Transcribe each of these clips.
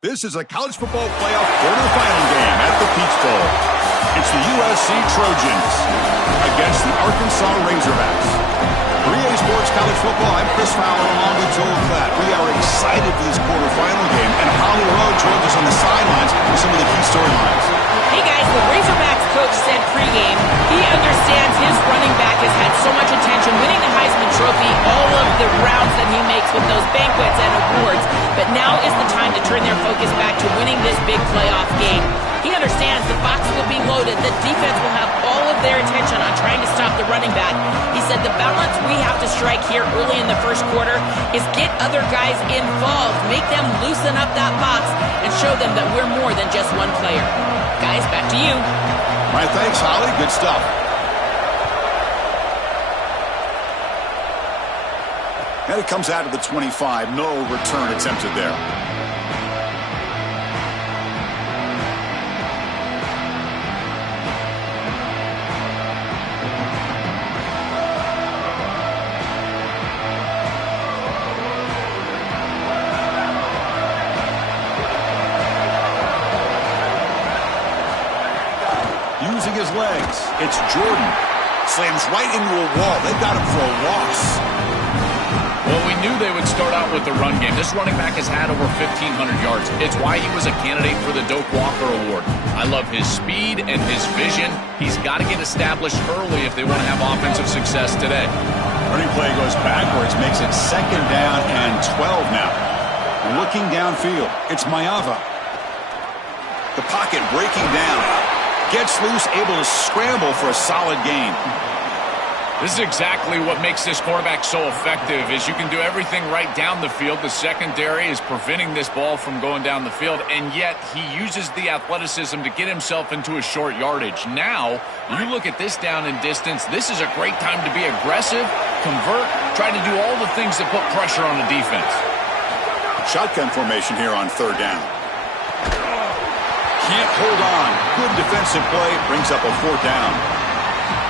This is a college football playoff quarterfinal game at the Peach Bowl. It's the USC Trojans against the Arkansas Razorbacks. For EA Sports College Football, I'm Chris Fowler along with Joel Klatt. We are excited for this quarterfinal game, and Holly Rowe joins us on the sidelines with some of the key storylines. Hey guys, the Razorbacks coach said pregame he understands his running back has had so much attention winning the Heisman Trophy, all of the rounds that he makes with those banquets and awards, but now is the time to turn their focus back to winning this big playoff game. He understands the box will be loaded, the defense will have all of their attention on trying to stop the running back. He said the balance we have to strike here early in the first quarter is get other guys involved, make them loosen up that box, and show them that we're more than just one player. Guys, back to you. All right, thanks, Holly. Good stuff. And it comes out of the 25. No return attempted there. Using his legs, it's Jordan. Slams right into a wall. They've got him for a loss. Well, we knew they would start out with the run game. This running back has had over 1,500 yards. It's why he was a candidate for the Doak Walker Award. I love his speed and his vision. He's got to get established early if they want to have offensive success today. Running play goes backwards, makes it 2nd down and 12 now. Looking downfield, it's Mayava. The pocket breaking down. Gets loose, able to scramble for a solid gain. This is exactly what makes this quarterback so effective is you can do everything right down the field. The secondary is preventing this ball from going down the field, and yet he uses the athleticism to get himself into a short yardage. Now, you look at this down and distance, this is a great time to be aggressive, convert, try to do all the things that put pressure on the defense. Shotgun formation here on 3rd down. Can't hold on. Good defensive play. Brings up a 4th down.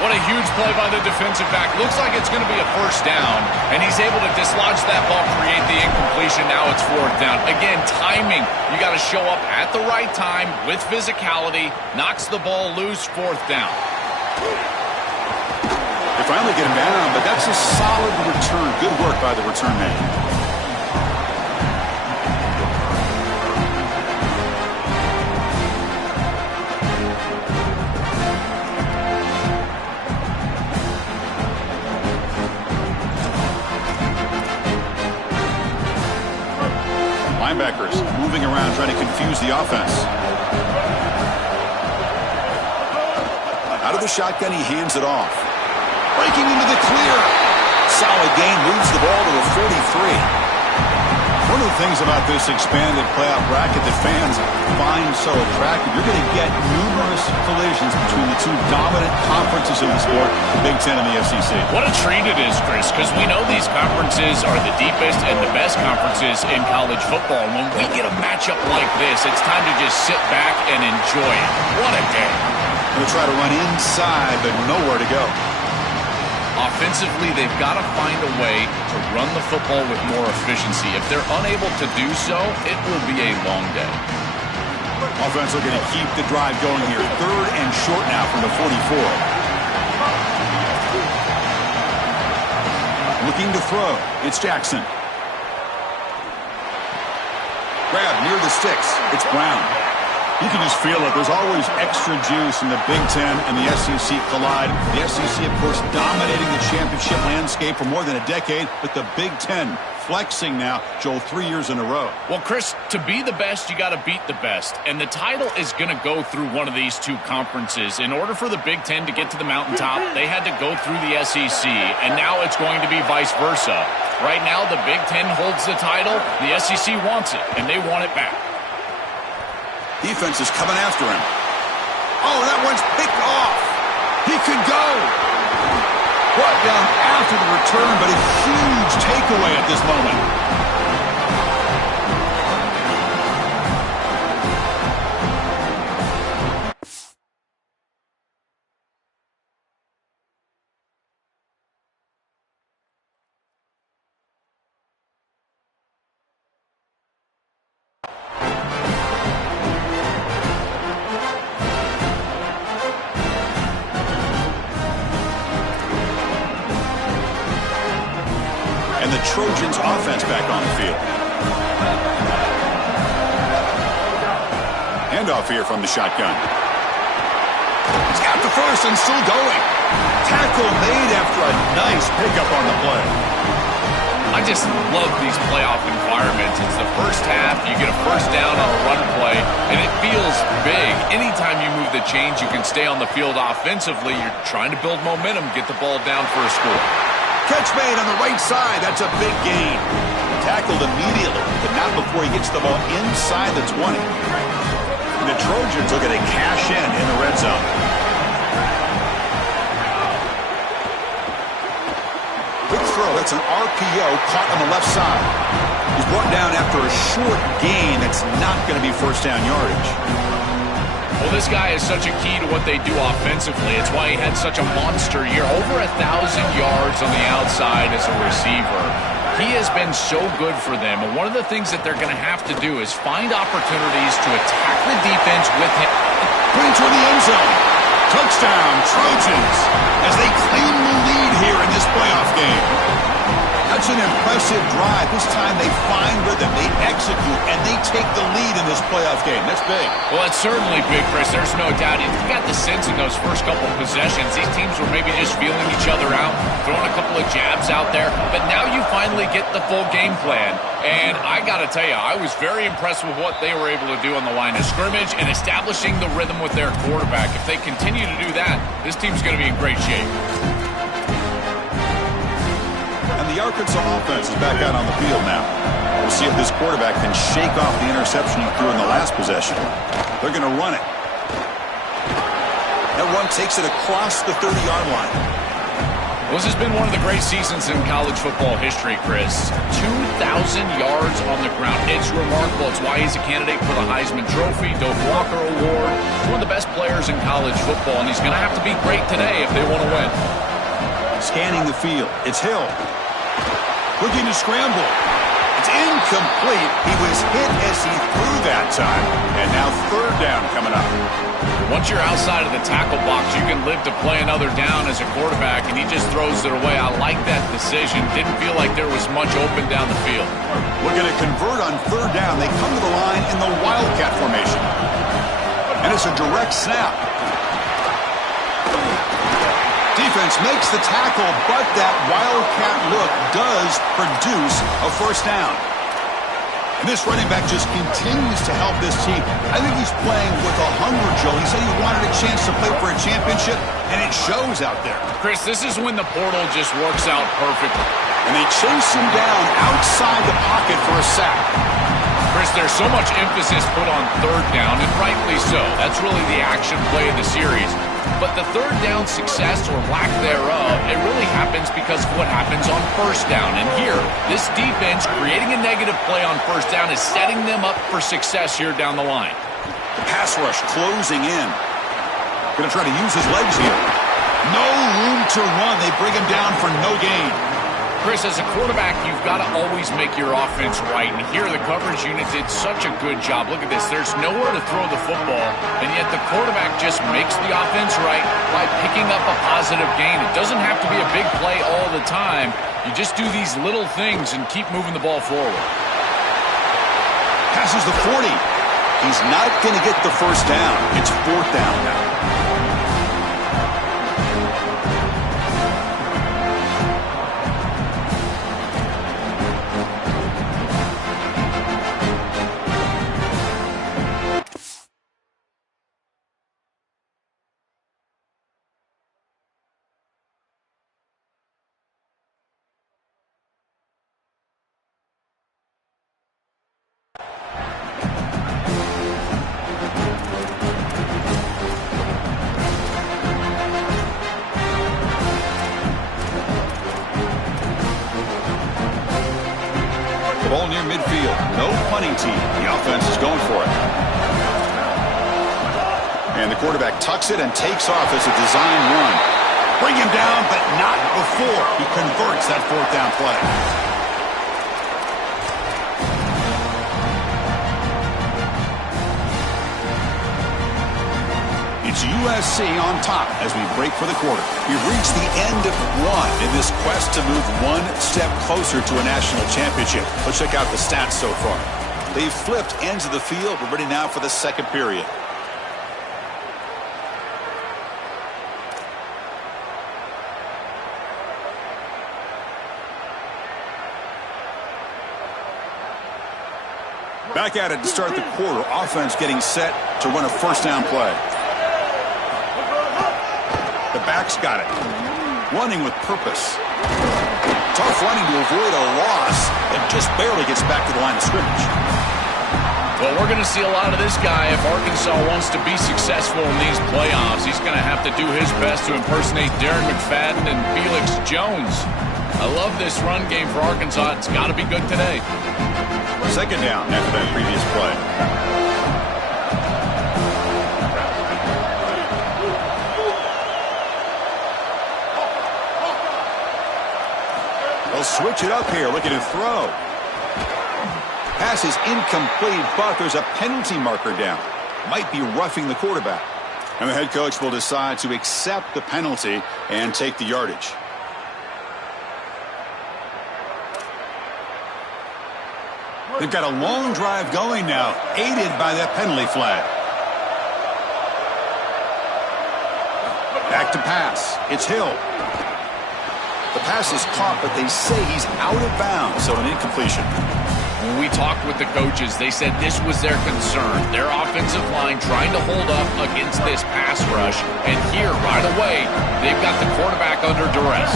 What a huge play by the defensive back. Looks like it's going to be a 1st down, and he's able to dislodge that ball, create the incompletion. Now it's 4th down. Again, timing. You got to show up at the right time with physicality. Knocks the ball loose, 4th down. They finally get him down, but that's a solid return. Good work by the return man. Linebackers moving around trying to confuse the offense. Out of the shotgun, he hands it off. Breaking into the clear. Solid gain, moves the ball to the 43. One of the things about this expanded playoff bracket that fans find so attractive, you're going to get numerous collisions between the two dominant conferences in the sport, the Big Ten and the SEC. What a treat it is, Chris, because we know these conferences are the deepest and the best conferences in college football. When we get a matchup like this, it's time to just sit back and enjoy it. What a day. Going to try to run inside, but nowhere to go. Offensively, they've got to find a way to run the football with more efficiency. If they're unable to do so, it will be a long day. Offense looking to keep the drive going here. 3rd and short now from the 44. Looking to throw. It's Jackson. Grab near the sticks. It's Brown. You can just feel it. There's always extra juice in the Big Ten and the SEC collide. The SEC, of course, dominating the championship landscape for more than a decade, but the Big Ten flexing now, Joel, 3 years in a row. Well, Chris, to be the best, you got to beat the best. And the title is going to go through one of these two conferences. In order for the Big Ten to get to the mountaintop, they had to go through the SEC, and now it's going to be vice versa. Right now, the Big Ten holds the title. The SEC wants it, and they want it back. Defense is coming after him. Oh, that one's picked off. He could go. Brought down after the return, but a huge takeaway at this moment. And the Trojans offense back on the field. Handoff here from the shotgun. He's got the first and still going. Tackle made after a nice pickup on the play. I just love these playoff environments. It's the first half, you get a first down on a run play, and it feels big. Anytime you move the chains, you can stay on the field offensively. You're trying to build momentum, get the ball down for a score. Catch made on the right side. That's a big gain. Tackled immediately, but not before he gets the ball inside the 20. The Trojans are going to cash in the red zone. Quick throw. That's an RPO caught on the left side. He's brought down after a short gain. That's not going to be first down yardage. Well, this guy is such a key to what they do offensively. It's why he had such a monster year. Over 1,000 yards on the outside as a receiver. He has been so good for them. And one of the things that they're going to have to do is find opportunities to attack the defense with him. Putting toward the end zone. Touchdown, Trojans, as they claim the lead here in this playoff game. That's an impressive drive. This time they find rhythm, they execute, and they take the lead in this playoff game. That's big. Well, it's certainly big, Chris. There's no doubt. You got the sense in those first couple of possessions. These teams were maybe just feeling each other out, throwing a couple of jabs out there. But now you finally get the full game plan. And I got to tell you, I was very impressed with what they were able to do on the line of scrimmage and establishing the rhythm with their quarterback. If they continue to do that, this team's going to be in great shape. And the Arkansas offense is back out on the field now. We'll see if this quarterback can shake off the interception he threw in the last possession. They're going to run it. That run takes it across the 30-yard line. Well, this has been one of the great seasons in college football history, Chris. 2,000 yards on the ground. It's remarkable. It's why he's a candidate for the Heisman Trophy, Doak Walker Award. He's one of the best players in college football, and he's going to have to be great today if they want to win. Scanning the field. It's Hill. Looking to scramble. It's incomplete. He was hit as he threw that time. And now third down coming up. Once you're outside of the tackle box, you can live to play another down as a quarterback, and he just throws it away. I like that decision. Didn't feel like there was much open down the field. We're going to convert on third down. They come to the line in the Wildcat formation. And it's a direct snap. Defense makes the tackle, but that Wildcat look does produce a first down. And this running back just continues to help this team. I think he's playing with a hunger, Joe. He said he wanted a chance to play for a championship, and it shows out there. Chris, this is when the portal just works out perfectly. And they chase him down outside the pocket for a sack. Chris, there's so much emphasis put on third down, and rightly so. That's really the action play of the series. But the third down success or lack thereof, it really happens because of what happens on first down. And here, this defense creating a negative play on first down is setting them up for success here down the line. The pass rush closing in. Going to try to use his legs here. No room to run. They bring him down for no gain. Chris, as a quarterback, you've got to always make your offense right. And here, the coverage unit did such a good job. Look at this. There's nowhere to throw the football, and yet the quarterback just makes the offense right by picking up a positive gain. It doesn't have to be a big play all the time. You just do these little things and keep moving the ball forward. Passes the 40. He's not going to get the first down. It's fourth down now. Ball near midfield. No punting team. The offense is going for it. And the quarterback tucks it and takes off as a design run. Bring him down, but not before he converts that fourth down play. It's USC on top as we break for the quarter. We've reached the end of one in this quest to move one step closer to a national championship. Let's check out the stats so far. They've flipped ends of the field. We're ready now for the second period. Back at it to start the quarter. Offense getting set to run a first down play. The back's got it. Running with purpose. Tough running to avoid a loss and just barely gets back to the line of scrimmage. Well, we're going to see a lot of this guy if Arkansas wants to be successful in these playoffs. He's going to have to do his best to impersonate Darren McFadden and Felix Jones. I love this run game for Arkansas. It's got to be good today. Second down after that previous play. They'll switch it up here, looking to throw. Pass is incomplete, but there's a penalty marker down. Might be roughing the quarterback. And the head coach will decide to accept the penalty and take the yardage. They've got a long drive going now, aided by that penalty flag. Back to pass. It's Hill. The pass is caught, but they say he's out of bounds, so an incompletion. When we talked with the coaches, they said this was their concern. Their offensive line trying to hold up against this pass rush. And here, right away, they've got the quarterback under duress.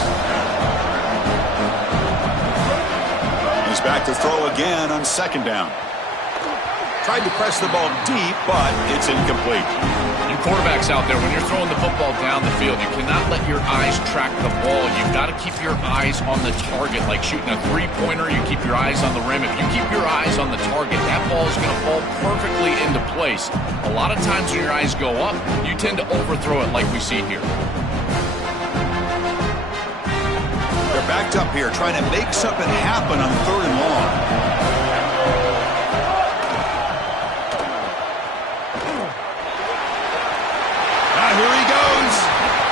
He's back to throw again on second down. Tried to press the ball deep, but it's incomplete. You quarterbacks out there, when you're throwing the football down the field, you cannot let your eyes track the ball. You've got to keep your eyes on the target. Like shooting a three-pointer, you keep your eyes on the rim. If you keep your eyes on the target, that ball is going to fall perfectly into place. A lot of times when your eyes go up, you tend to overthrow it like we see here. They're backed up here, trying to make something happen on third and long. Here he goes.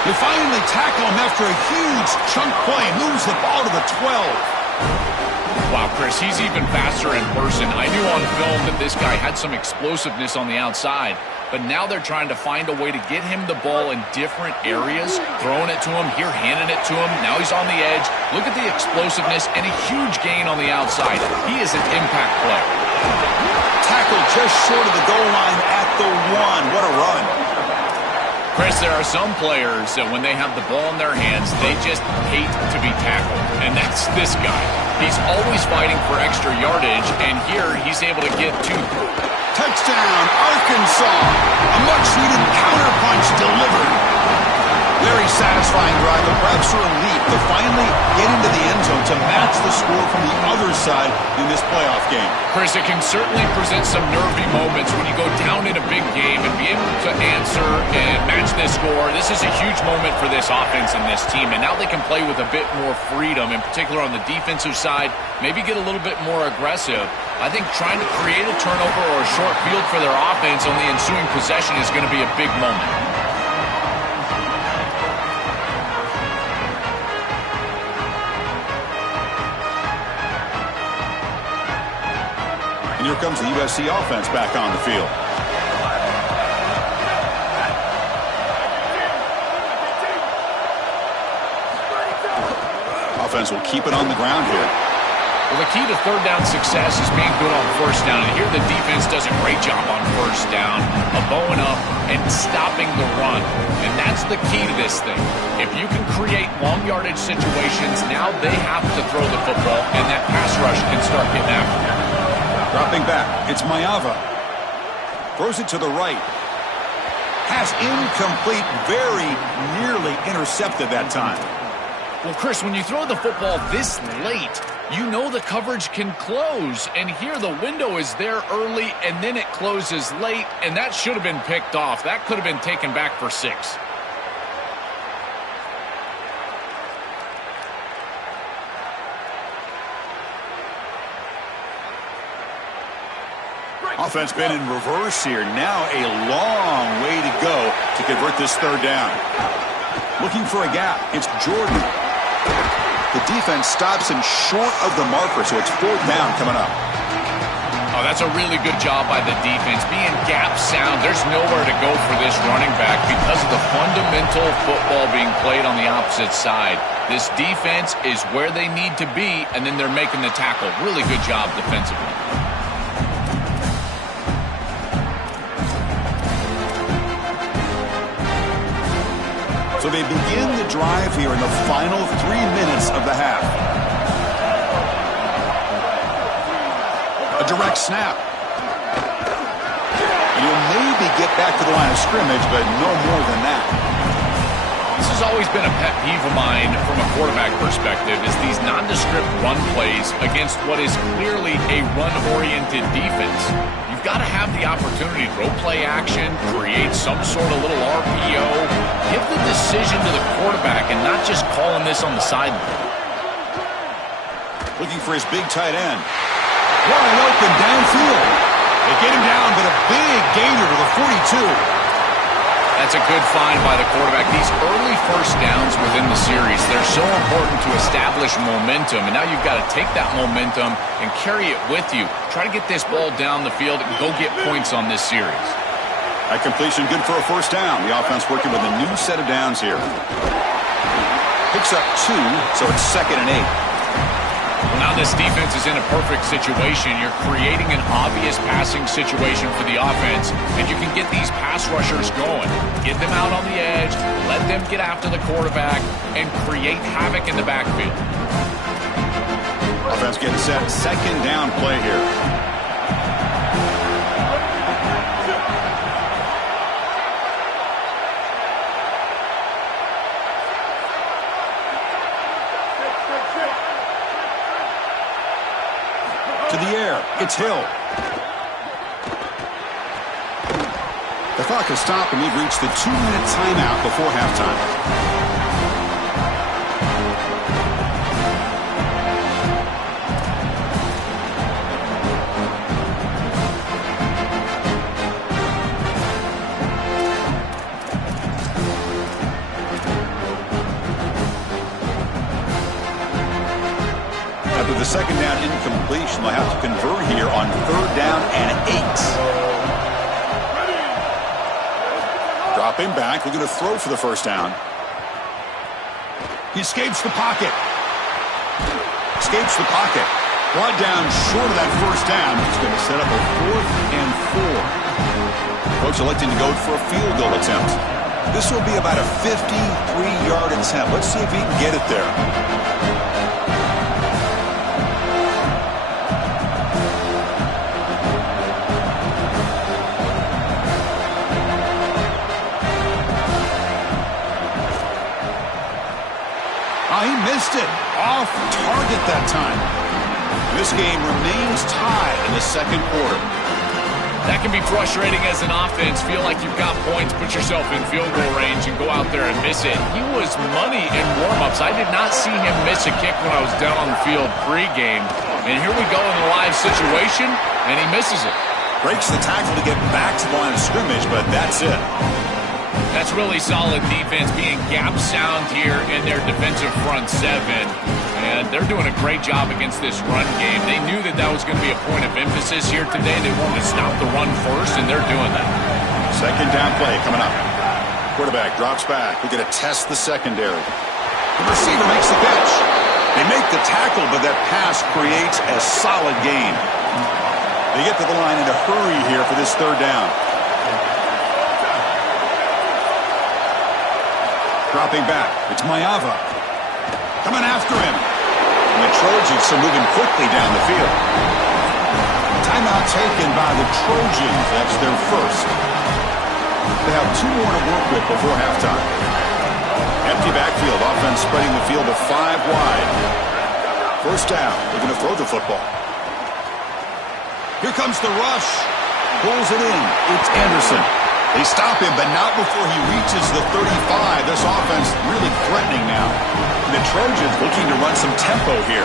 They finally tackle him after a huge chunk play. Moves the ball to the 12. Wow, Chris, he's even faster in person. I knew on film that this guy had some explosiveness on the outside, but now they're trying to find a way to get him the ball in different areas, throwing it to him, here handing it to him. Now he's on the edge. Look at the explosiveness and a huge gain on the outside. He is an impact player. Tackled just short of the goal line at the 1. What a run. Chris, there are some players that when they have the ball in their hands, they just hate to be tackled. And that's this guy. He's always fighting for extra yardage, and here he's able to get 2. Touchdown, Arkansas. A much-needed counterpunch delivered. Very satisfying drive, but perhaps a relief to finally get into the end zone to match the score from the other side in this playoff game. Chris, it can certainly present some nervy moments when you go down in a big game and be able to answer and match this score. This is a huge moment for this offense and this team, and now they can play with a bit more freedom, in particular on the defensive side, maybe get a little bit more aggressive. I think trying to create a turnover or a short field for their offense on the ensuing possession is going to be a big moment. And here comes the USC offense back on the field. Offense will keep it on the ground here. Well, the key to third down success is being good on first down. And here the defense does a great job on first down of bowing up and stopping the run. And that's the key to this thing. If you can create long yardage situations, now they have to throw the football, and that pass rush can start getting after them. Dropping back, it's Mayava. Throws it to the right. Pass incomplete, very nearly intercepted that time. Well, Chris, when you throw the football this late, you know the coverage can close. And here the window is there early, and then it closes late, and that should have been picked off. That could have been taken back for 6. Offense been in reverse here. Now a long way to go to convert this third down. Looking for a gap. It's Jordan. The defense stops him short of the marker, so it's fourth down coming up. Oh, that's a really good job by the defense. Being gap sound, there's nowhere to go for this running back because of the fundamental football being played on the opposite side. This defense is where they need to be, and then they're making the tackle. Really good job defensively. So they begin the drive here in the final 3 minutes of the half. A direct snap. And he'll maybe get back to the line of scrimmage, but no more than that. This has always been a pet peeve of mine from a quarterback perspective, is these nondescript run plays against what is clearly a run-oriented defense. You've got to have the opportunity to throw play action, create some sort of little RPO, give the decision to the quarterback and not just calling this on the sideline. Looking for his big tight end. Wide open downfield. They get him down, but a big gainer to the 42. That's a good find by the quarterback. These early first downs within the series, they're so important to establish momentum. And now you've got to take that momentum and carry it with you. Try to get this ball down the field and go get points on this series. That completion good for a first down. The offense working with a new set of downs here. Picks up 2, so it's 2nd and 8. Well, now this defense is in a perfect situation. You're creating an obvious passing situation for the offense, and you can get these pass rushers going. Get them out on the edge, let them get after the quarterback, and create havoc in the backfield. Offense getting set. 2nd down play here. To the air. It's Hill. The clock has stopped, and we've reached the 2-minute timeout before halftime. After the 2nd down incompletion, they'll have to convert here on 3rd down and 8. Dropping back, looking to throw for the first down. He escapes the pocket. Escapes the pocket. Brought down short of that first down. He's going to set up a 4th and 4. Coach electing to go for a field goal attempt. This will be about a 53-yard attempt. Let's see if he can get it there. He missed it. Off target that time. This game remains tied in the 2nd quarter. That can be frustrating as an offense. Feel like you've got points, put yourself in field goal range, and go out there and miss it. He was money in warm-ups. I did not see him miss a kick when I was down on the field pre-game. And here we go in the live situation, and he misses it. Breaks the tackle to get back to the line of scrimmage, but that's it. That's really solid defense, being gap sound here in their defensive front 7. And they're doing a great job against this run game. They knew that that was going to be a point of emphasis here today. They wanted to stop the run first, and they're doing that. 2nd down play coming up. Quarterback drops back. We're going to test the secondary. The receiver makes the catch. They make the tackle, but that pass creates a solid gain. They get to the line in a hurry here for this 3rd down. Dropping back. It's Mayava. Coming after him. And the Trojans are moving quickly down the field. Timeout taken by the Trojans. That's their first. They have 2 more to work with before halftime. Empty backfield. Offense spreading the field to 5 wide. First down. They're going to throw the football. Here comes the rush. Pulls it in. It's Anderson. They stop him, but not before he reaches the 35. This offense really threatening now. And the Trojans looking to run some tempo here.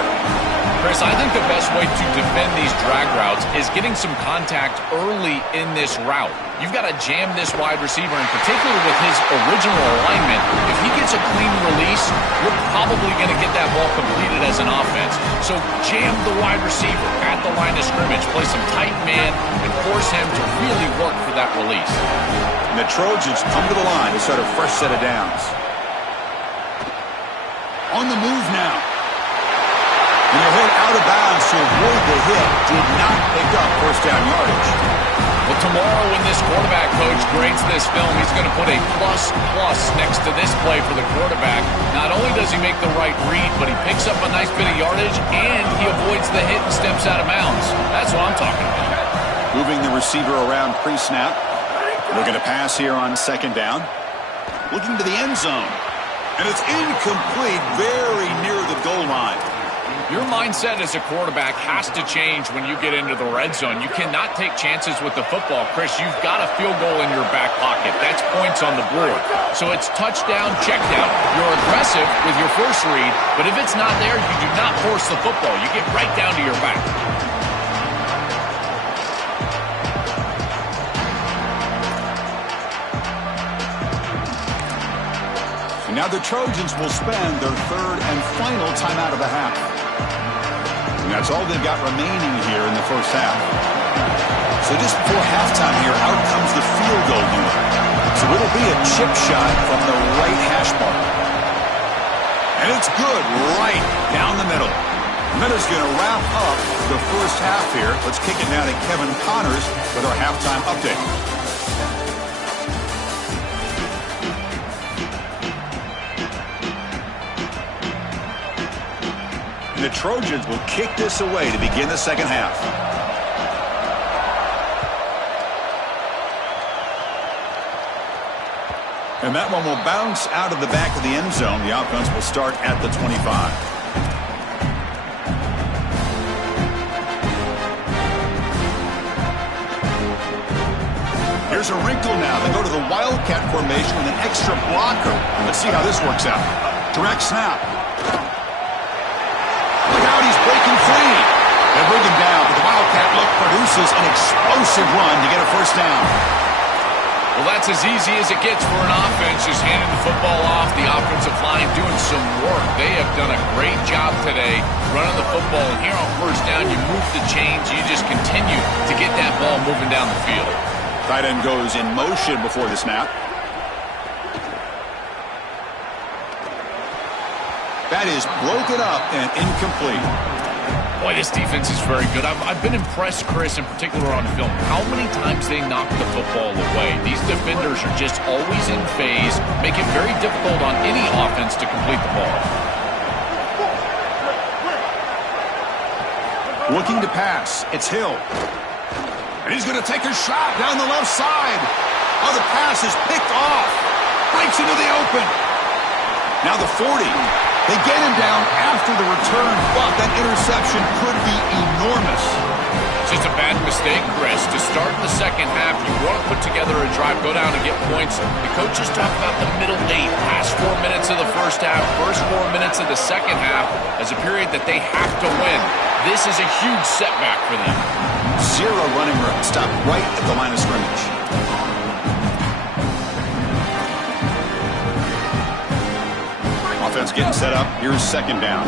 Chris, I think the best way to defend these drag routes is getting some contact early in this route. You've got to jam this wide receiver, in particular with his original alignment. If he gets a clean release, you're probably going to get that ball completed as an offense. So jam the wide receiver at the line of scrimmage, play some tight man, and force him to really work for that release. And the Trojans come to the line to start a fresh set of downs. On the move now. And they're hit out of bounds to avoid the hit. Did not pick up first down yardage. Well, tomorrow when this quarterback coach grades this film, he's going to put a plus next to this play for the quarterback. Not only does he make the right read, but he picks up a nice bit of yardage, and he avoids the hit and steps out of bounds. That's what I'm talking about. Moving the receiver around pre-snap. Looking to pass here on second down. Looking to the end zone. And it's incomplete, very near the goal line. Your mindset as a quarterback has to change when you get into the red zone. You cannot take chances with the football, Chris. You've got a field goal in your back pocket. That's points on the board. So it's touchdown, check down. You're aggressive with your first read, but if it's not there, you do not force the football. You get right down to your back. So now the Trojans will spend their third and final timeout of the half. And that's all they've got remaining here in the first half. So just before halftime here, out comes the field goal unit. So it'll be a chip shot from the right hash mark. And it's good right down the middle. And that is going to wrap up the first half here. Let's kick it now to Kevin Connors with our halftime update. The Trojans will kick this away to begin the second half. And that one will bounce out of the back of the end zone. The offense will start at the 25. Here's a wrinkle now. They go to the Wildcat formation with an extra blocker. Let's see how this works out. Direct snap. Look out, he's breaking free. They bring him down, but the Wildcat look produces an explosive run to get a first down. Well, that's as easy as it gets for an offense, just handing the football off. The offensive line doing some work. They have done a great job today running the football. And here on first down, you move the chains. You just continue to get that ball moving down the field. Tight end goes in motion before the snap. That is broken up and incomplete. Boy, this defense is very good. I've been impressed, Chris, in particular on film, how many times they knock the football away. These defenders are just always in phase, make it very difficult on any offense to complete the ball. Looking to pass. It's Hill. And he's going to take a shot down the left side. Oh, the pass is picked off. Breaks into the open. Now the 40. They get him down after the return, but that interception could be enormous. It's just a bad mistake, Chris. To start the second half, you want to put together a drive, go down and get points. The coaches talk about the middle eight, last 4 minutes of the first half, first 4 minutes of the second half as a period that they have to win. This is a huge setback for them. Zero running room. Stop right at the line of scrimmage. Offense getting set up. Here's second down.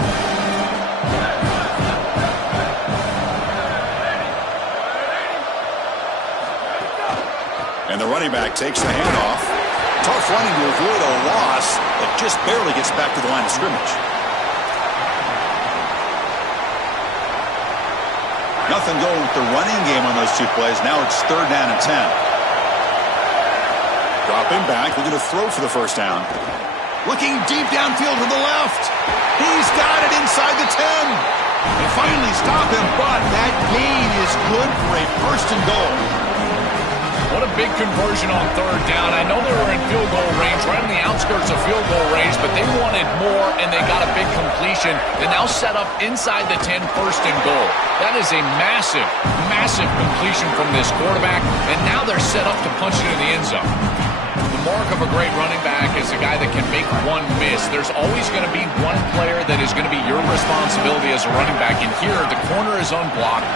And the running back takes the handoff. Tough running to avoid a loss, but just barely gets back to the line of scrimmage. Nothing going with the running game on those two plays. Now it's third down and 10. Dropping back. We're going to throw for the first down. Looking deep downfield to the left. He's got it inside the 10. They finally stop him, but that gain is good for a first and goal. What a big conversion on third down. I know they were in field goal range, right on the outskirts of field goal range, but they wanted more, and they got a big completion. They now set up inside the 10, first and goal. That is a massive, massive completion from this quarterback, and now they're set up to punch it in the end zone. The the mark of a great running back is a guy that can make one miss. There's always going to be one player that is going to be your responsibility as a running back. And here, the corner is unblocked.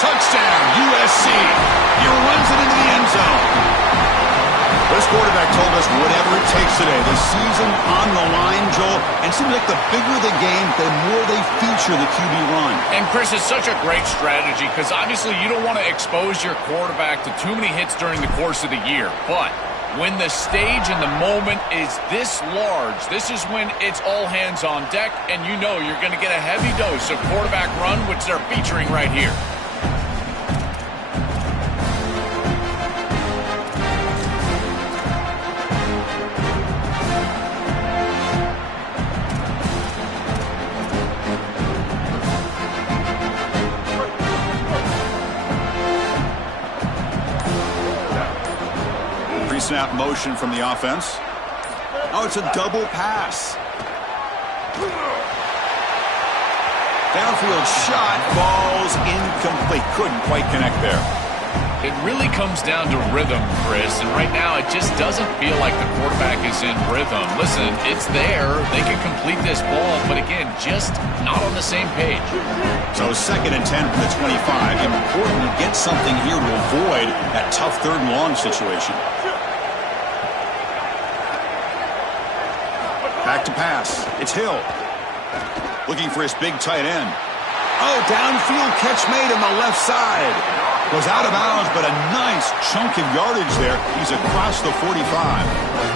Touchdown, USC. He runs it into the end zone. This quarterback told us whatever it takes today. The season on the line, Joel. And it seems like the bigger the game, the more they feature the QB run. And, Chris, it's such a great strategy because obviously you don't want to expose your quarterback to too many hits during the course of the year. But when the stage and the moment is this large, this is when it's all hands on deck, and you know you're going to get a heavy dose of quarterback run, which they're featuring right here. Snap motion from the offense. Oh, it's a double pass. Downfield shot, falls incomplete. Couldn't quite connect there. It really comes down to rhythm, Chris, and right now it just doesn't feel like the quarterback is in rhythm. Listen, it's there. They can complete this ball, but again, just not on the same page. So 2nd and 10 from the 25. Important to get something here to avoid that tough 3rd and long situation. Back to pass. It's Hill. Looking for his big tight end. Oh, downfield catch made on the left side. Was out of bounds, but a nice chunk of yardage there. He's across the 45.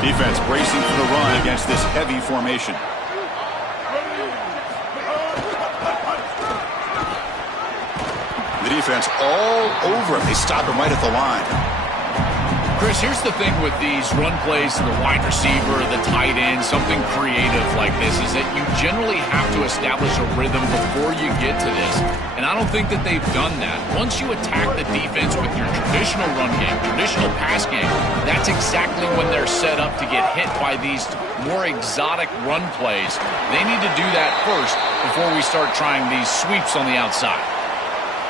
Defense bracing for the run against this heavy formation. The defense all over him. They stop him right at the line. Chris, here's the thing with these run plays, the wide receiver, the tight end, something creative like this is that you generally have to establish a rhythm before you get to this. And I don't think that they've done that. Once you attack the defense with your traditional run game, traditional pass game, that's exactly when they're set up to get hit by these more exotic run plays. They need to do that first before we start trying these sweeps on the outside.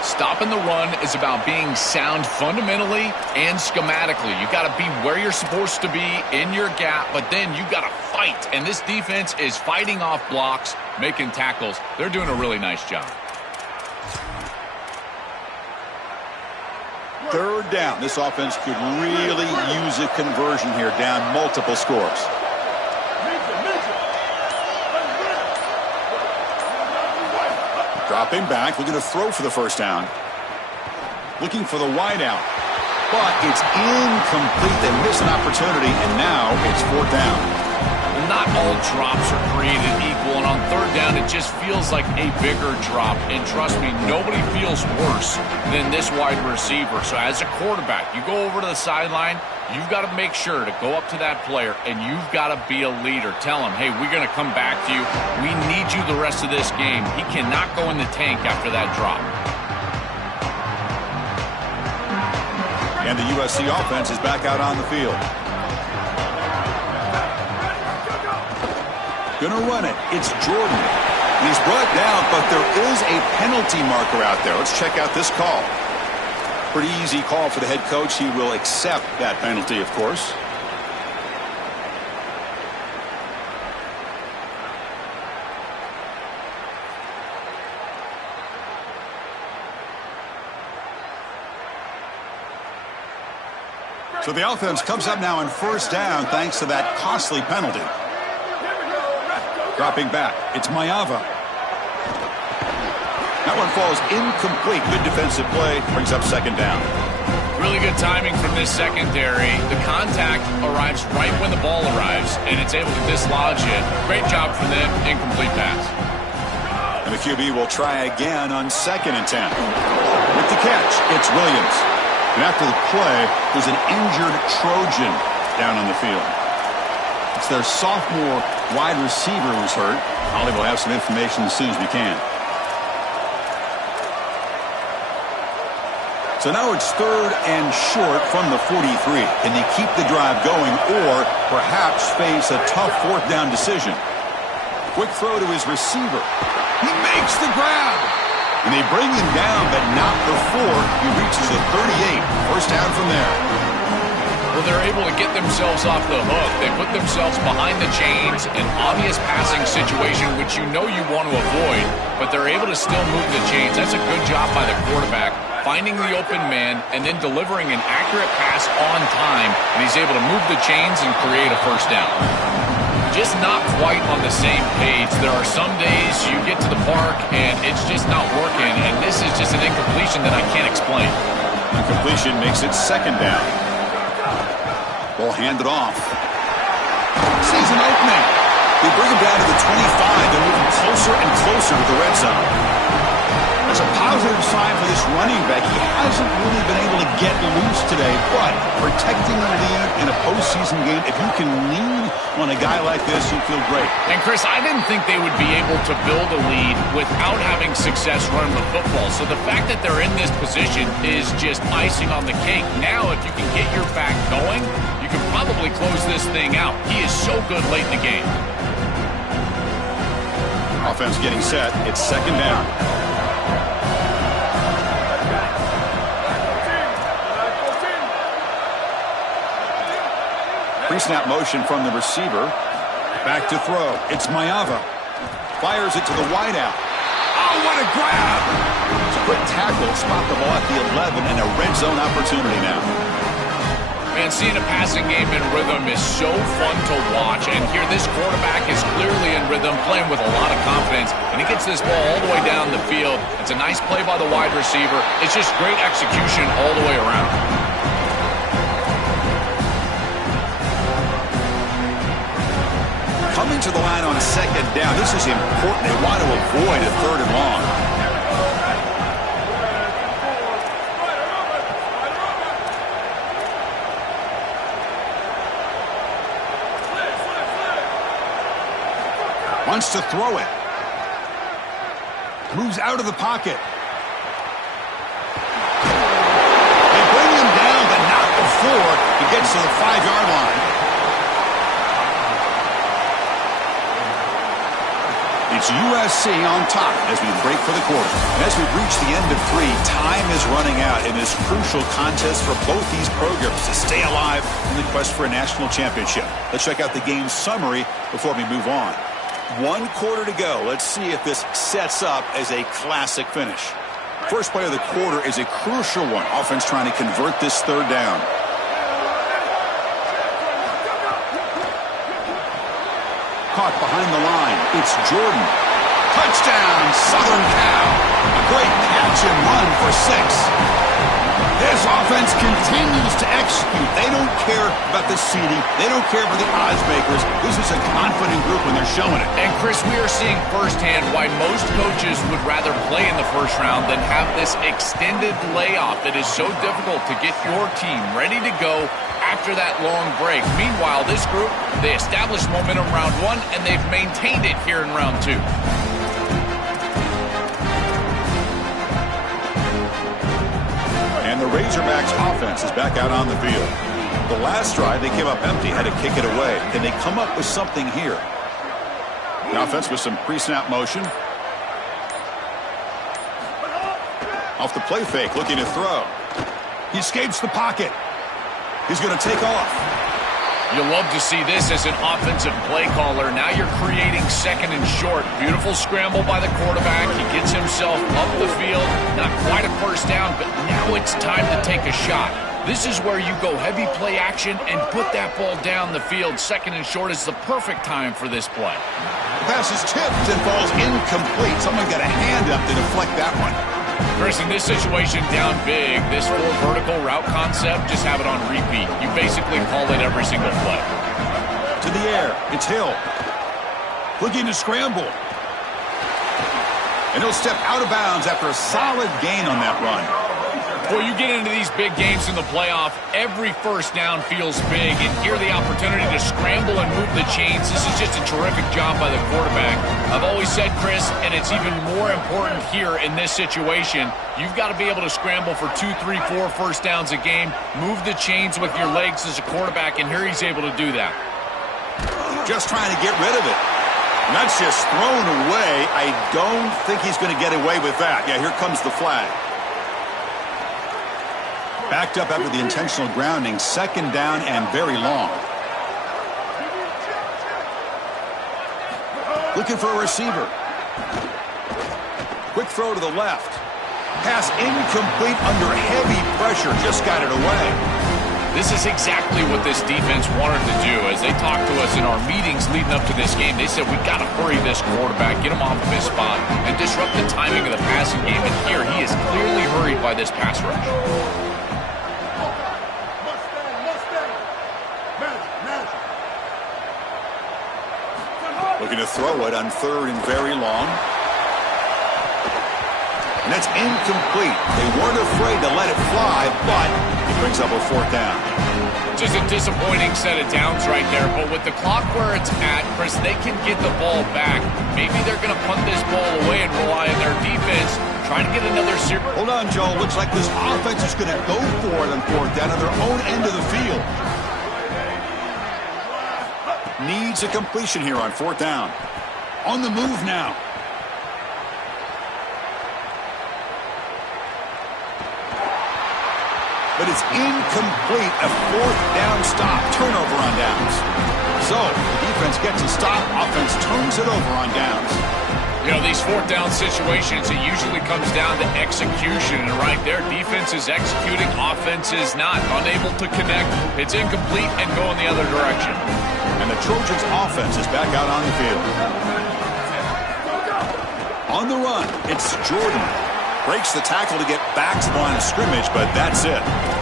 Stopping the run is about being sound fundamentally and schematically. You got to be where you're supposed to be in your gap, but then you got to fight. And this defense is fighting off blocks, making tackles. They're doing a really nice job. 3rd down. This offense could really use a conversion here, down multiple scores. Dropping back, looking to throw for the 1st down. Looking for the wide out. But it's incomplete. They miss an opportunity, and now it's 4th down. Not all drops are created equal, and on 3rd down, it just feels like a bigger drop. And trust me, nobody feels worse than this wide receiver. So as a quarterback, you go over to the sideline, you've got to make sure to go up to that player, and you've got to be a leader. Tell him, hey, we're going to come back to you. We need you the rest of this game. He cannot go in the tank after that drop. And the USC offense is back out on the field. Gonna run it. It's Jordan. He's brought down, but there is a penalty marker out there. Let's check out this call. Pretty easy call for the head coach. He will accept that penalty, of course. So the offense comes up now in 1st down thanks to that costly penalty. Dropping back, it's Mayava. That one falls incomplete. Good defensive play, brings up 2nd down. Really good timing from this secondary. The contact arrives right when the ball arrives, and it's able to dislodge it. Great job from them, incomplete pass. And the QB will try again on 2nd and 10. With the catch, it's Williams. And after the play, there's an injured Trojan down on the field. It's their sophomore wide receiver who's hurt. Holly will have some information as soon as we can. So now it's 3rd and short from the 43. Can they keep the drive going or perhaps face a tough 4th down decision? Quick throw to his receiver. He makes the grab. And they bring him down, but not before he reaches the 38. 1st down from there. Well, they're able to get themselves off the hook. They put themselves behind the chains, an obvious passing situation, which you know you want to avoid, but they're able to still move the chains. That's a good job by the quarterback, finding the open man and then delivering an accurate pass on time, and he's able to move the chains and create a first down. Just not quite on the same page. There are some days you get to the park and it's just not working, and this is just an incompletion that I can't explain. Incompletion makes it second down. Ball handed off. Sees an opening. They bring him down to the 25 and move him closer and closer to the red zone. That's a positive sign for this running back. He hasn't really been able to get loose today, but protecting the lead in a postseason game, if you can lean on a guy like this, you feel great. And Chris, I didn't think they would be able to build a lead without having success running the football. So the fact that they're in this position is just icing on the cake. Now, if you can get your back going, you can probably close this thing out. He is so good late in the game. Offense getting set. It's second down. Pre-snap motion from the receiver. Back to throw. It's Mayava. Fires it to the wideout. Oh, what a grab! It's a quick tackle. Spot the ball at the 11 and a red zone opportunity now. Man, seeing a passing game in rhythm is so fun to watch. And here this quarterback is clearly in rhythm, playing with a lot of confidence. And he gets this ball all the way down the field. It's a nice play by the wide receiver. It's just great execution all the way around. Coming to the line on second down. This is important. They want to avoid a third and long. Wants to throw it. Moves out of the pocket. They bring him down, but not before he gets to the 5-yard line. It's USC on top as we break for the quarter. And as we've reached the end of 3, time is running out in this crucial contest for both these programs to stay alive in the quest for a national championship. Let's check out the game summary before we move on. 1 quarter to go. Let's see if this sets up as a classic finish. First play of the quarter is a crucial one. Offense trying to convert this third down. Caught behind the line. It's Jordan. Touchdown, Southern Cal. A great catch and run for 6. This offense continues to execute. They don't care about the seeding. They don't care about the odds makers. This is a confident group when they're showing it. And Chris, we are seeing firsthand why most coaches would rather play in the first round than have this extended layoff. It is so difficult to get your team ready to go after that long break. Meanwhile, this group, they established momentum round 1, and they've maintained it here in round 2. And the Razorbacks offense is back out on the field. The last drive, they came up empty, had to kick it away. Can they come up with something here? The offense with some pre-snap motion. Off the play fake, looking to throw. He escapes the pocket. He's going to take off. You love to see this as an offensive play caller. Now you're creating second and short. Beautiful scramble by the quarterback. He gets himself up the field. Not quite a first down, but now it's time to take a shot. This is where you go heavy play action and put that ball down the field. Second and short is the perfect time for this play. The pass is tipped and falls incomplete. Someone got a hand up to deflect that one. Chris, in this situation, down big, this 4 vertical route concept, just have it on repeat. You basically call it every single play. To the air, it's Hill. Looking to scramble. And he'll step out of bounds after a solid gain on that run. Well, you get into these big games in the playoff, every first down feels big, and here the opportunity to scramble and move the chains. This is just a terrific job by the quarterback. I've always said, Chris, and it's even more important here in this situation, you've got to be able to scramble for 2, 3, 4 first downs a game, move the chains with your legs as a quarterback, and here he's able to do that. Just trying to get rid of it. And that's just thrown away. I don't think he's going to get away with that. Yeah, here comes the flag. Backed up after the intentional grounding, second down and very long. Looking for a receiver. Quick throw to the left. Pass incomplete under heavy pressure. Just got it away. This is exactly what this defense wanted to do. As they talked to us in our meetings leading up to this game, they said, we've got to hurry this quarterback, get him off of his spot, and disrupt the timing of the passing game. And here, he is clearly hurried by this pass rush. Looking to throw it on third and very long. And that's incomplete. They weren't afraid to let it fly, but it brings up a fourth down. Just a disappointing set of downs right there, but with the clock where it's at, Chris, they can get the ball back. Maybe they're going to punt this ball away and rely on their defense, trying to get another series. Hold on, Joe. Looks like this offense is going to go for it on fourth down on their own end of the field. Needs a completion here on fourth down. On the move now. But it's incomplete. A fourth down stop. Turnover on downs. So, the defense gets a stop. Offense turns it over on downs. You know, these fourth down situations, it usually comes down to execution. And right there, defense is executing, offense is not. Unable to connect. It's incomplete and go in the other direction. And the Trojans' offense is back out on the field. On the run, it's Jordan. Breaks the tackle to get back to the line of scrimmage, but that's it.